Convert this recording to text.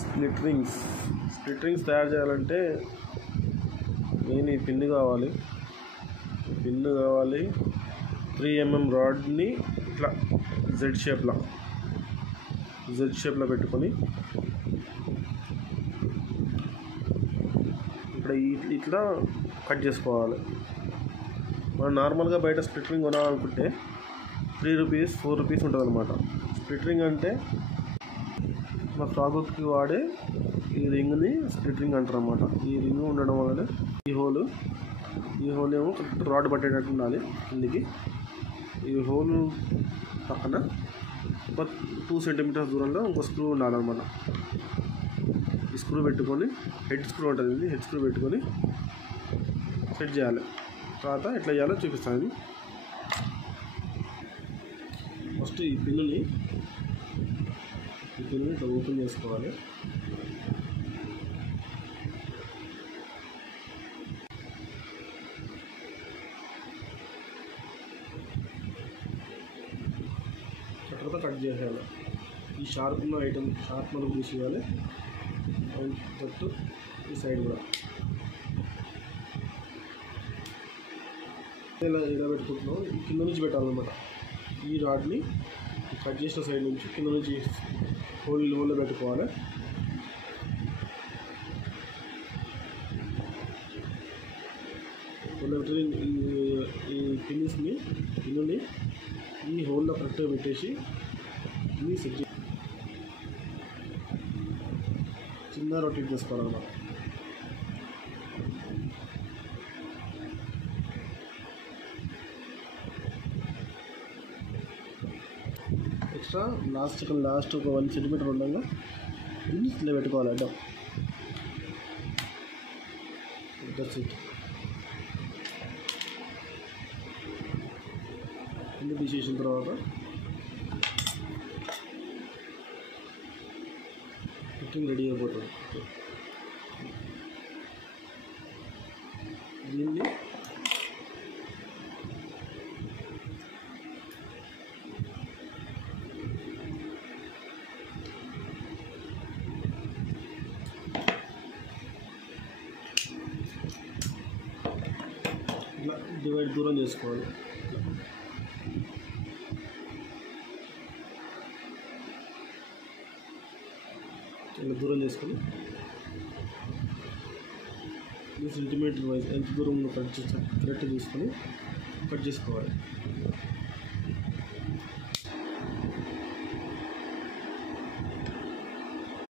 Split rings తయారు చేయాలంటే main ఈ పిన్ కావాలి. 3 mm రాడ్ని ఇట్లా జెడ్ షేప్లో పెట్టుకొని ఇక్కడ ఇట్లా కట్ చేసుకోవాలి. మనం నార్మల్గా బయట స్ప్లిట్ రింగ్ కొనాలనుకుంటే 3 రూపీస్ 4 రూపీస్ ఉంటుంది అనమాట. స్ప్లిట్ రింగ్ అంటే మా ఫ్రాగుకి వాడే ఈ రింగ్ని స్ప్లిట్ రింగ్ అంటారు అన్నమాట. ఈ రింగ్ ఉండడం వల్లనే ఈ హోల్ ఏమో రాడ్ పట్టేటట్టు ఉండాలి కిందికి. ఈ హోల్ పక్కన ఒక 2 సెంటీమీటర్స్ దూరంలో ఇంకో స్క్రూ ఉండాలన్నమాట. ఈ స్క్రూ పెట్టుకొని హెడ్ స్క్రూ ఉంటుంది, ఇది హెడ్ స్క్రూ పెట్టుకొని సెట్ చేయాలి. తర్వాత ఎట్లా చేయాలో చూపిస్తాను. ఫస్ట్ ఈ పిన్నుని ఇట్లా ఓపెన్ చేసుకోవాలి. తర్వాత కట్ చేసేయాలి. ఈ షార్ప్న ఐటమ్ షార్ప్నర్ తీసేయాలి. అండ్ జస్ట్ ఈ సైడ్ కూడా ఇలా పెట్టుకుంటున్నాం. కింద నుంచి పెట్టాలన్నమాట. ఈ రాడ్ని కట్ చేసిన సైడ్ నుంచి కింద నుంచి హోల్లో పెట్టుకోవాలి. ఈ పిన్నుని ఈ హోల్లో కరెక్ట్గా పెట్టేసి ఇది సెట్ చిన్న రొటేట్ చేసుకోవాలన్నమాట. ఎక్స్ట్రా లాస్ట్ ఒక 1 సెంటీమీటర్ ఉండగా దీన్ని ఇట్లా పెట్టుకోవాలి అడ్డం. That's it. కింద తీసేసిన తర్వాత ఫిట్టింగ్ రెడీ అయిపోతుంది. దీన్ని ఇలా దూరం చేసుకోవాలి. ఇలా దూరం చేసుకొని సెంటీమీటర్ వైజ్ ఎంత దూరం కరెక్ట్ తీసుకొని కట్ చేసుకోవాలి.